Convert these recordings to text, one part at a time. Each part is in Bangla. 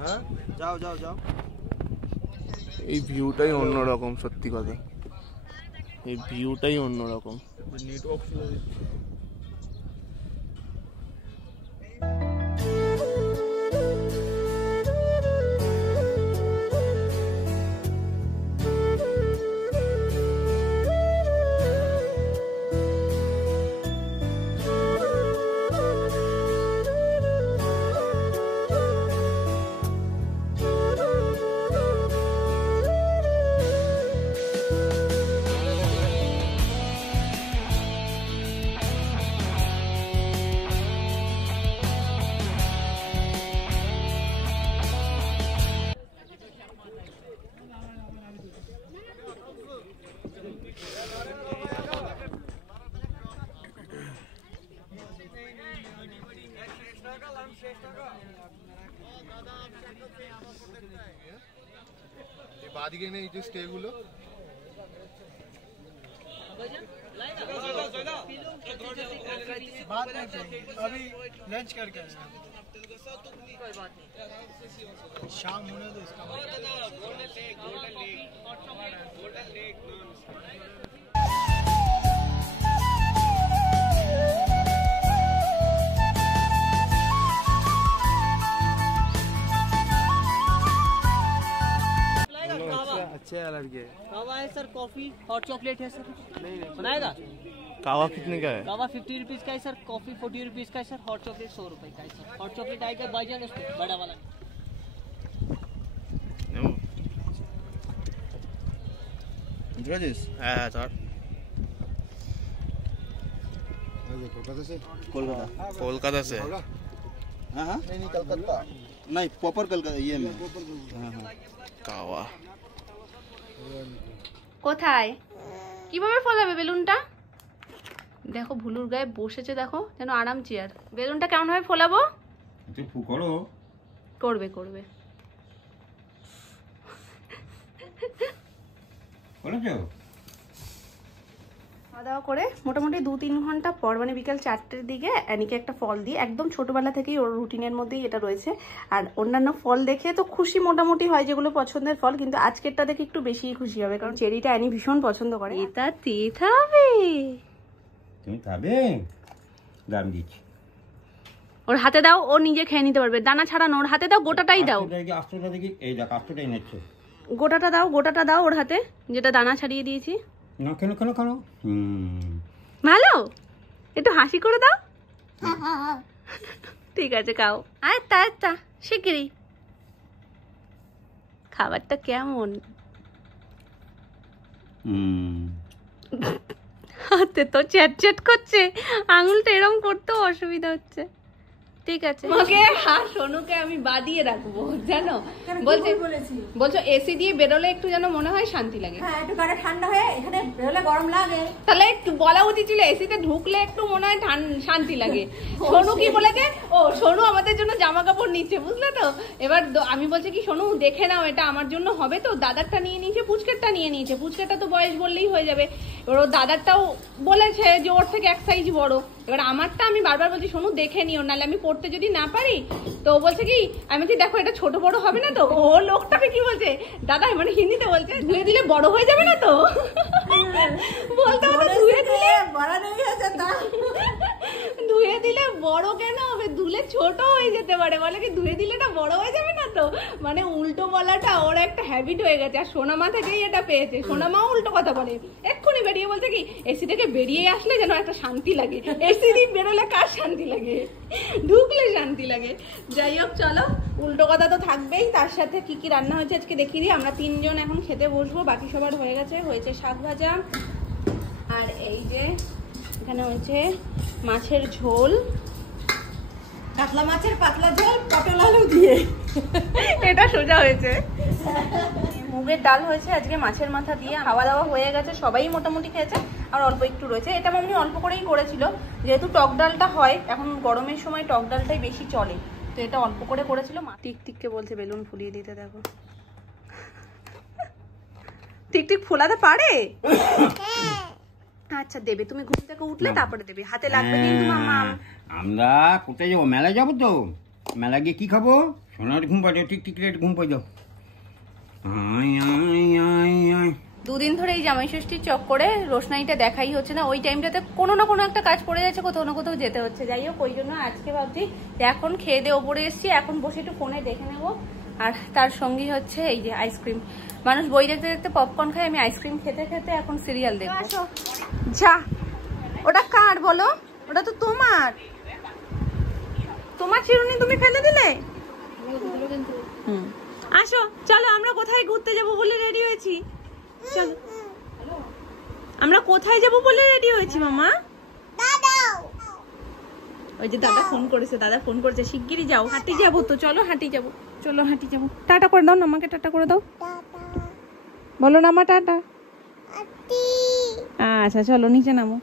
হ্যাঁ যাও যাও যাও। এই ভিউটাই অন্যরকম, সত্যি কথা, এই ভিউটাই অন্যরকম। নেটওয়ার্ক স্লো দিচ্ছে। बादिके ने जो स्टे गुलो बात नहीं चाहिए, अभी लंच करके कोई बात नहीं, शाम होने दो इसका। Golden lake, golden lake, golden lake. अच्छे अलग है। कावा है सर, कॉफी, हॉट चॉकलेट है सर। नहीं बनाएगा। कावा कितने का है? कावा 50 रुपीज का है सर, कॉफी 40 रुपीज का है सर, हॉट चॉकलेट 100 रुपए का है सर। हॉट चॉकलेट आएगा बाइजन उसको बड़ा वाला। हाँ सर। कोलकाता से। हाँ हाँ नहीं कलकत्ता नहीं, प्रॉपर कलकत्ता ये में। कावा কোথায় কিভাবে ফলাবে বেলুনটা? দেখো ভুলুর গায়ে বসেছে, দেখো যেন আরাম চেয়ার। বেলুনটা কেমন ভাবে ফোলাবো? করো, করবে করবে। খাওয়া দাওয়া করে মোটামুটি 2-3 ঘন্টা পর, মানে বিকাল 4টের দিকে অ্যানিকে একটা ফল দিই। একদম ছোটবেলা থেকেই ওর রুটিনের মধ্যেই এটা রয়েছে। আর অন্যান্য ফল দেখে তো খুশি মোটামুটি হয়, যেগুলো পছন্দের ফল, কিন্তু আজকেরটা দেখে একটু বেশিই খুশি হবে, কারণ চেরিটা অ্যানি ভীষণ পছন্দ করে। এটা তেত হবে, তুমি খাবে? দাম দিচ্ছি। ওর হাতে দাও, ও নিজে খেয়ে নিতে পারবে, দানা ছাড়ানো। ওর হাতে দাও, গোটাটাই দাও। আস্তটা দেখি, এই দেখ আস্তটাই নিচ্ছে। গোটাটা দাও, গোটাটা দাও ওর হাতে, যেটা দানা ছাড়িয়ে দিয়েছি। না কেন কেন কেন ভালো, একটু হাসি করে দাও। ঠিক আছে খাও। আচ্ছা আচ্ছা শিগগিরই। খাবারটা কেমন? হাতে তো চ্যাট চ্যাট করছে, আঙুলটা এরকম করতেও অসুবিধা হচ্ছে। ঠিক আছে, ওকে আর সোনুকে আমি বাদিয়ে রাখবো, জানো বলছো এসি দিয়ে বেরোলে একটু যেন মনে হয় শান্তি লাগে। হ্যাঁ একটু গায়ে ঠান্ডা হয়ে, এখানে বেরোলে গরম লাগে। তাহলে একটু বলা উচিত ছিল এসিতে ঢুকলে একটু মনে হয় শান্তি লাগে। সোনু কি বলেছে, ও সোনু আমাদের জন্য জামা কাপড় নিচ্ছে, বুঝলে তো। এবার আমি বলছি কি সোনু দেখে নাও এটা আমার জন্য হবে তো। দাদারটা নিয়ে নিয়েছে, পুচকেরটা নিয়ে নিয়েছে। পুচকেরটা তো বয়স বললেই হয়ে যাবে। এবার ও দাদারটাও বলেছে যে ওর থেকে 1 সাইজ বড়। এবার আমারটা আমি বারবার বলছি সোনু দেখে নিও, নাহলে আমি পড়তে যদি না পারি। তো ও বলছে কি, আমি বলছি দেখো এটা ছোট বড় হবে না তো। ও লোকটাকে কি বলছে, দাদা মানে হিন্দিতে বলছে ধুয়ে দিলে বড় হয়ে যাবে না তো। বলতে হবে ধুয়ে দিলে বড় নেই আছে তা, ধুয়ে দিলে বড় কেন হবে, ধুলে ছোট হয়ে যেতে পারে। বলে কি ধুয়ে দিলে এটা বড় হয়ে যাবে না তো। মানে উল্টো বলাটা ওর একটা হ্যাবিট হয়ে গেছে, আর সোনামা থেকেই এটা পেয়েছে। সোনামাও উল্টো কথা বলে। এক্ষুনি বেরিয়ে বলছে কি এসি থেকে বেরিয়ে আসলে যেন একটা শান্তি লাগে। এসি দিয়ে বেরোলে কার শান্তি লাগে, ঢুকলে শান্তি লাগে। যাই হোক চলো, উল্টো কথা তো থাকবেই। তার সাথে কি কি রান্না হয়েছে আজকে দেখিয়ে দিই। আমরা 3 জন এখন খেতে বসবো, বাকি সবার হয়ে গেছে। হয়েছে শাক ভাজা, আর এই যে এখানে হয়েছে মাছের ঝোল, কাতলা মাছের পাতলা ঝোল পটল আলু দিয়ে। এটা সোজা হয়েছে। মুগের ডাল হয়েছে আজকে মাছের মাথা দিয়ে। খাওয়া দাওয়া হয়ে গেছে, সবাই মোটামুটি খেয়েছে, আর অল্প একটু রয়েছে। এটা মামনি অল্প করেই করেছিল, যেহেতু টক ডালটা হয় এখন গরমের সময়, টক ডালটাই বেশি চলে, তো এটা অল্প করে করেছিল। টিকটিককে বলছে বেলুন ফুলিয়ে দিতে। দেখো টিকটিক ফোলাতে পারে। আচ্ছা দেবে, তুমি ঘুম থেকে উঠলে তারপরে দেবে, হাতে লাগবে কিন্তু মামা। আমরা কোথায় যাবো, মেলায় যাবো তো। মেলা গিয়ে কি খাবো? সোনার ঘুম পাড়ে, ঠিক ঠিক রেট ঘুম পাই যাও। দুদিন ধরে এই জামাই ষষ্ঠীর চক্করে রোশনাইটা দেখাই হচ্ছে না। ওই টাইমটাতে কোনো না কোনো একটা কাজ পড়ে যাচ্ছে, কোথাও না কোথাও যেতে হচ্ছে। যাই হোক, ওই জন্য আজকে ভাবছি যে এখন খেয়ে দিয়ে ওপরে এসেছি, এখন বসে একটু ফোনে দেখে নেবো। আর তার সঙ্গী হচ্ছে এই যে আইসক্রিম। মানুষ বই দেখতে দেখতে পপকর্ন খায়, আমি আইসক্রিম খেতে খেতে এখন সিরিয়াল দেখবো। যা, ওটা কার বলো? ওটা তো তোমার। তোমার চিরুনি তুমি ফেলে দিলে। আসো, চলো আমরা কোথায় ঘুরতে যাবো বলে রেডি হয়েছি। চলো, আমরা কোথায় যাবো বলে রেডি হয়েছি মামা? ওই যে দাদা ফোন করেছে, দাদা ফোন করেছে, শিগগিরই যাও। হাঁটি যাবো তো, চলো হাঁটি যাবো, চলো হাঁটি যাবো। টাটা করে দাও না আমাকে, টাটা করে দাও। বলো না মা টাটা। আচ্ছা চলো নিচে নামো,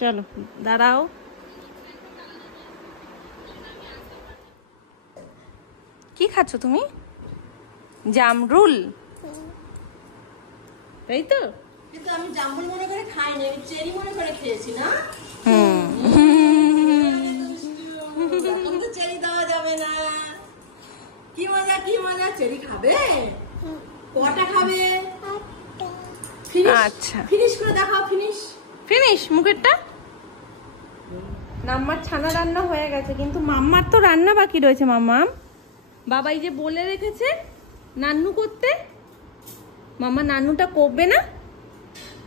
চলো দাঁড়াও। কি খাচ্ছ তুমি? জামরুল, তাই তো? কিন্তু আমি জামরুল মনে করে খাইনি, আমি চেরি মনে করে খেয়েছি না। এখন তো চেরি দেওয়া যাবে না। কি মজা, কি মজা। চেরি খাবে? কটা খাবে? আচ্ছা ফিনিশ করে দেখাও, ফিনিশ ফিনিশ মুখেরটা। মাম্মার ছানা রান্না হয়ে গেছে, কিন্তু মাম্মার তো রান্না বাকি রয়েছে। মাম্মা, বাবাই যে বলে রেখেছে নান্নু করতে, মাম্মা নান্নুটা করবে না।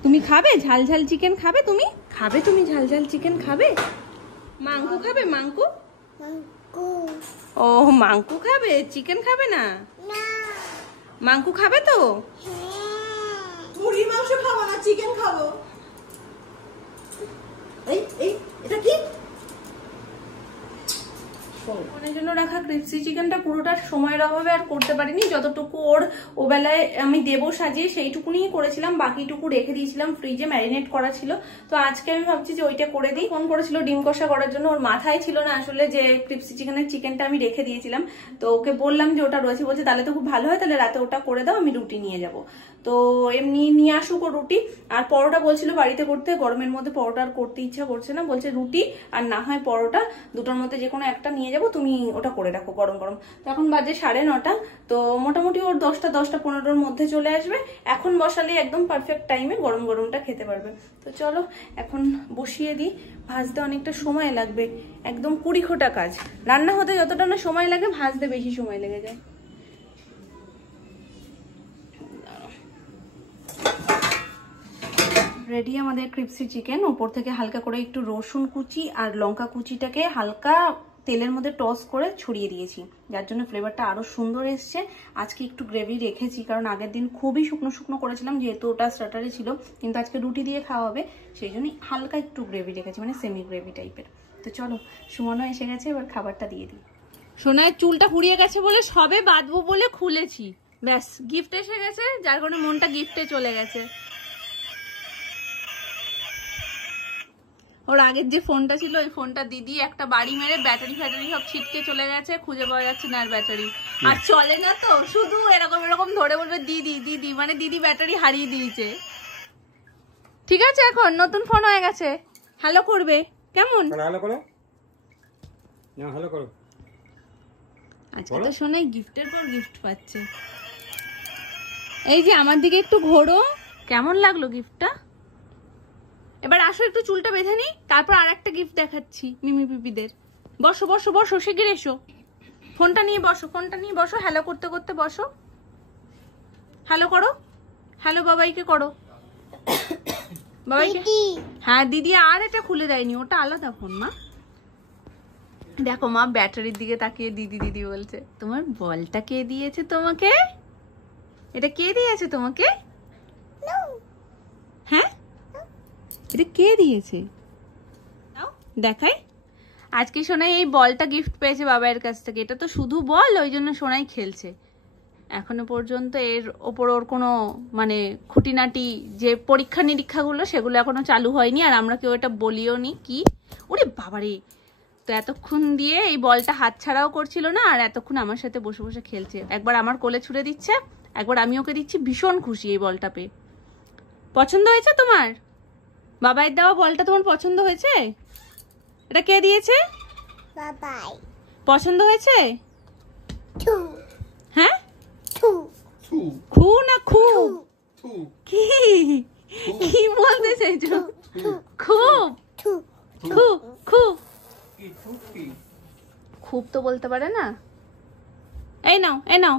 তুমি খাবে ঝাল ঝাল চিকেন? খাবে তুমি? খাবে তুমি ঝাল ঝাল চিকেন খাবে? মাংকু খাবে? মাংকু? ও মাংকু খাবে, চিকেন খাবে না? মাংকু খাবে তো? মুরগির মাংস খাবো না, চিকেন খাবো। এই এই এটা কি? ওর জন্য রাখা ক্রিপসি চিকেনটা পুরোটা সময়ের অভাবে আর করতে পারিনি। যতটুকু ও বেলায় আমি দেবো সাজিয়ে সেইটুকুনি করেছিলাম, বাকিটুকু রেখে দিয়েছিলাম ফ্রিজে, ম্যারিনেট করা ছিল। তো আজকে আমি ভাবছি যে ওইটা করে দিই। ফোন করেছিল ডিম কষা করার জন্য, ওর মাথায় ছিল না আসলে যে ক্রিপসি চিকেনের চিকেনটা আমি রেখে দিয়েছিলাম। তো ওকে বললাম যে ওটা রয়েছে, বলছে তাহলে তো খুব ভালো হয়, তাহলে রাতে ওটা করে দাও, আমি রুটি নিয়ে যাব। তো এমনি নিয়ে আসুক ও রুটি। আর পরোটা বলছিল বাড়িতে করতে, গরমের মধ্যে পরোটা আর করতে ইচ্ছা করছে না, বলছে রুটি আর না হয় পরোটা, দুটোর মধ্যে যে কোনো একটা নিয়ে যাবো, তুমি ওটা করে রাখো গরম গরম। তো এখন বাজে 9:30, তো মোটামুটি ওর 10:15-র মধ্যে চলে আসবে। এখন বসালে একদম পারফেক্ট টাইমে গরম গরমটা খেতে পারবে। তো চলো এখন বসিয়ে দিই। ভাজতে অনেকটা সময় লাগবে, একদম 20 খোটা কাজ। রান্না হতে যতটা না সময় লাগে, ভাজতে বেশি সময় লেগে যায়। রেডি আমাদের ক্রিপসি চিকেন। উপর থেকে হালকা করে একটু রসুন কুচি আর লঙ্কা কুচিটাকে হালকা তেলের মধ্যে টস করে ছড়িয়ে দিয়েছি, যার জন্য ফ্লেভারটা আরো সুন্দর এসছে। আজকে একটু গ্রেভি রেখেছি, কারণ আগের দিন খুবই শুকনো শুকনো করেছিলাম, যেহেতু ওটা স্টার্টারে ছিল, কিন্তু আজকে রুটি দিয়ে খাওয়া হবে, সেই জন্যই হালকা একটু গ্রেভি রেখেছি, মানে সেমি গ্রেভি টাইপের। তো চলো, সুমনও এসে গেছে, এবার খাবারটা দিয়ে দিই। সোনার চুলটা পুড়িয়ে গেছে বলে সবে বাঁধবো বলে খুলেছি, ব্যাস গিফট এসে গেছে, যার কারণে মনটা গিফটে চলে গেছে। ওর আগের যে ফোনটা ছিল, ওই ফোনটা দিদি একটা বাড়ি মেরে ব্যাটারি ফ্যাটারি সব ছিটকে চলে গেছে, খুঁজে পাওয়া যাচ্ছে না আর ব্যাটারি। আর চলে না তো, শুধু এরকম এরকম ধরে বলবে দিদি দিদি, মানে দিদি ব্যাটারি হারিয়ে দিয়েছে। ঠিক আছে, এখন নতুন ফোন হয়ে গেছে, হ্যালো করবে কেমন? হ্যালো করো না, হ্যালো করো। আজকে তো শোনাই গিফটের পর গিফট পাচ্ছে। এই যে আমার দিকে একটু ঘোরো, কেমন লাগলো গিফটটা? এবার আসো একটু চুলটা বেঁধে নি, তারপর আর একটা গিফট দেখাচ্ছি মিমি পিপিদের। বসো বসো বসো, শিগগির এসো, ফোনটা নিয়ে বসো, ফোনটা নিয়ে বসো, হ্যালো করতে করতে বসো। হ্যালো করো, হ্যালো বাবাইকে করো, বাবাইকে। হ্যাঁ দিদি, আর এটা খুলে দেয়নি, ওটা আলাদা ফোন মা। দেখো মা ব্যাটারির দিকে তাকিয়ে দিদি দিদি বলছে। তোমার বলটা কে দিয়েছে তোমাকে? এটা কে দিয়েছে তোমাকে? হ্যাঁ, এটা কে দিয়েছে দেখাই। আজকে সোনাই এই বলটা গিফট পেয়েছে বাবার কাছ থেকে। এটা তো শুধু বল, ওই জন্য সোনাই খেলছে। এখনো পর্যন্ত এর ওপর ওর কোনো মানে খুঁটিনাটি যে পরীক্ষা নিরীক্ষাগুলো, সেগুলো এখনো চালু হয়নি, আর আমরা কেউ এটা বলিও নি। কি ওরে বাবারে! তো এতক্ষণ দিয়ে এই বলটা হাত ছাড়াও করছিল না, আর এতক্ষণ আমার সাথে বসে বসে খেলছে। একবার আমার কোলে ছুঁড়ে দিচ্ছে, একবার আমি ওকে দিচ্ছি। ভীষণ খুশি এই বলটা পেয়ে। পছন্দ হয়েছে তোমার? বাবাইয়ের দেওয়া বলটা তোমার পছন্দ হয়েছে? এটা কে দিয়েছে? পছন্দ হয়েছে? হ্যাঁ, খু না খু? কি কি বলতে চাইছো? খুব খুব খুব খুব তো বলতে পারে না। এই নাও, এই নাও,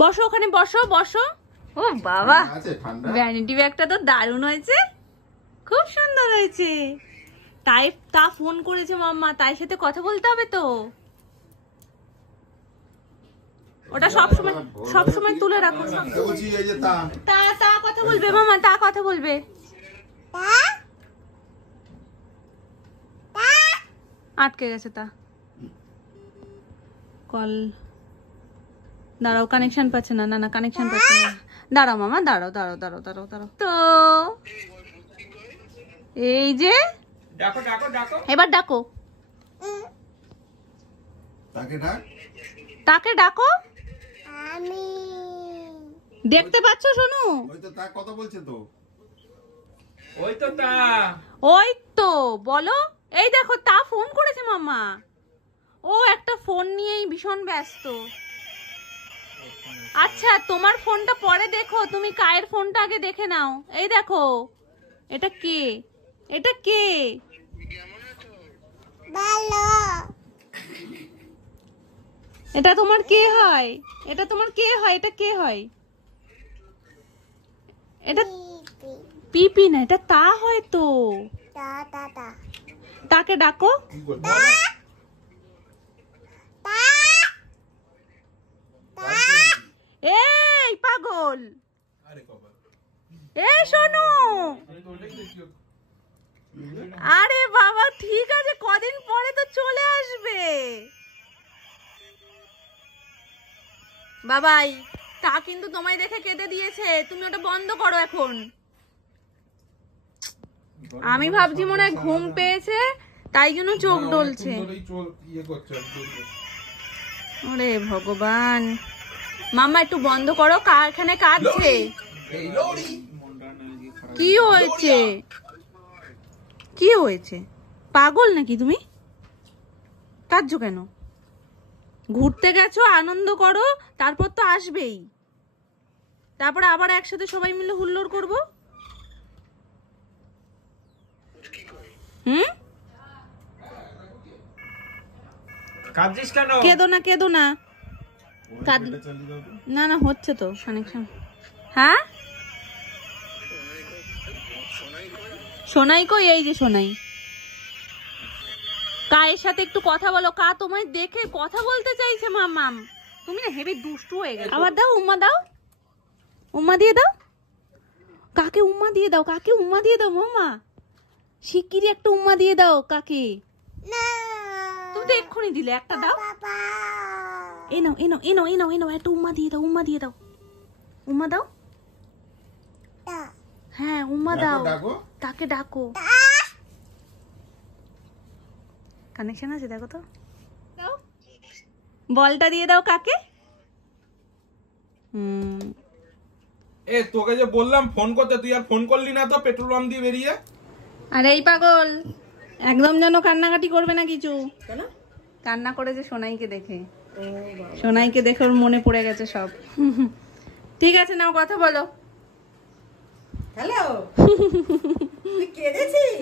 বসো ওখানে, বসো বসো। ও বাবা, ভ্যানিটি ব্যাগটা তো দারুণ হয়েছে, খুব সুন্দর হয়েছে। তাই তা ফোন করেছে মাম্মা, তাই সাথে কথা বলতে হবে তো। ওটা সব সময় তুলে রাখো। তা তা কথা বলবে মামা, তা কথা বলবে। আটকে গেছে তা কল। দাঁড়াও, কানেকশন পাচ্ছে না। না না, কানেকশন পাচ্ছে না। দাঁড়াও মামা, দাঁড়াও দাঁড়াও দাঁড়াও দাঁড়াও দাঁড়াও। তো এই যে ডাকো ডাকো ডাকো, এবার ডাকো, তাকে ডাকো। আমি দেখতে পাচ্ছ সোনু? ওই তো তা কথা বলছে তো। ওই তো তা, ওই তো বলো। এই দেখো, তা ফোন করেছে মাম্মা। ও একটা ফোন নিয়েই ভীষণ ব্যস্ত। আচ্ছা, তোমার ফোনটা পরে দেখো, তুমি কায়ের ফোনটা আগে দেখে নাও। এই দেখো, এটা কে? এটা কে? এটা তোমার কে হয়? এটা তোমার কে হয়? এটা কে হয়? এটা পিপি না, এটা তা হয় তো। তাকে ডাকো। এই পাগল, এই শোনো। আরে বাবা, ঠিক আছে, কদিন পরে তো চলে আসবে। বাবাই, তা কিন্তু তোমায় দেখে কেঁদে দিয়েছে, তুমি ওটা বন্ধ করো এখন। আমি ভাবছি মনে হয় ঘুম পেয়েছে, তাই জন্য চোখ ডলছে। ওরে ভগবান, মাম্মা একটু বন্ধ করো, কারখানে কাঁদছে। কি হয়েছে? কি হয়েছে? পাগল নাকি তুমি? কাঁদছো কেন? ঘুরতে গেছো, আনন্দ করো, তারপর তো আসবেই। তারপরে আবার একসাথে সবাই মিলে হুল্লোড় করবো। হুম, কাঁদছিস কেন? কেঁদো না, কেঁদো না। না না, হচ্ছে তো কানেকশন। হ্যাঁ, সোনাই কই? এই যে সোনাই। কায়ের সাথে একটু কথা বলো, কা তোমায় দেখে কথা বলতে চাইছে। মাম্মাম, তুমি না হেবি দুষ্টু হয়ে গেছো। আবার দাও, উম্মা দাও, উম্মা দিয়ে দাও। কাকে উম্মা দিয়ে দাও, কাকে উম্মা দিয়ে দাও মাম্মা। শিগগিরই একটা উম্মা দিয়ে দাও কাকে। তুমি তো এক্ষুনি দিলে, একটা দাও। এ নাও, এ নাও, এ নাও, এ নাও, এ নাও, একটা উম্মা দিয়ে দাও, উম্মা দিয়ে দাও, উম্মা দাও। হ্যাঁ, উম্মা দাও, তাকে ডাকো। কানেকশন আছে দেখো তো। বলটা দিয়ে দাও কাকে। এ তোকে যে বললাম ফোন করতে, তুই আর ফোন করলি না তো পেট্রোল পাম্প দিয়ে বেরিয়ে। আরে এই পাগল, একদম যেন কান্নাকাটি করবে না কিছু। কান্না করেছে সোনাইকে দেখে। সোনাইকে দেখে ওর মনে পড়ে গেছে সব। ঠিক আছে, নাও কথা বলো। হ্যালো, তুই কেঁদেছিস?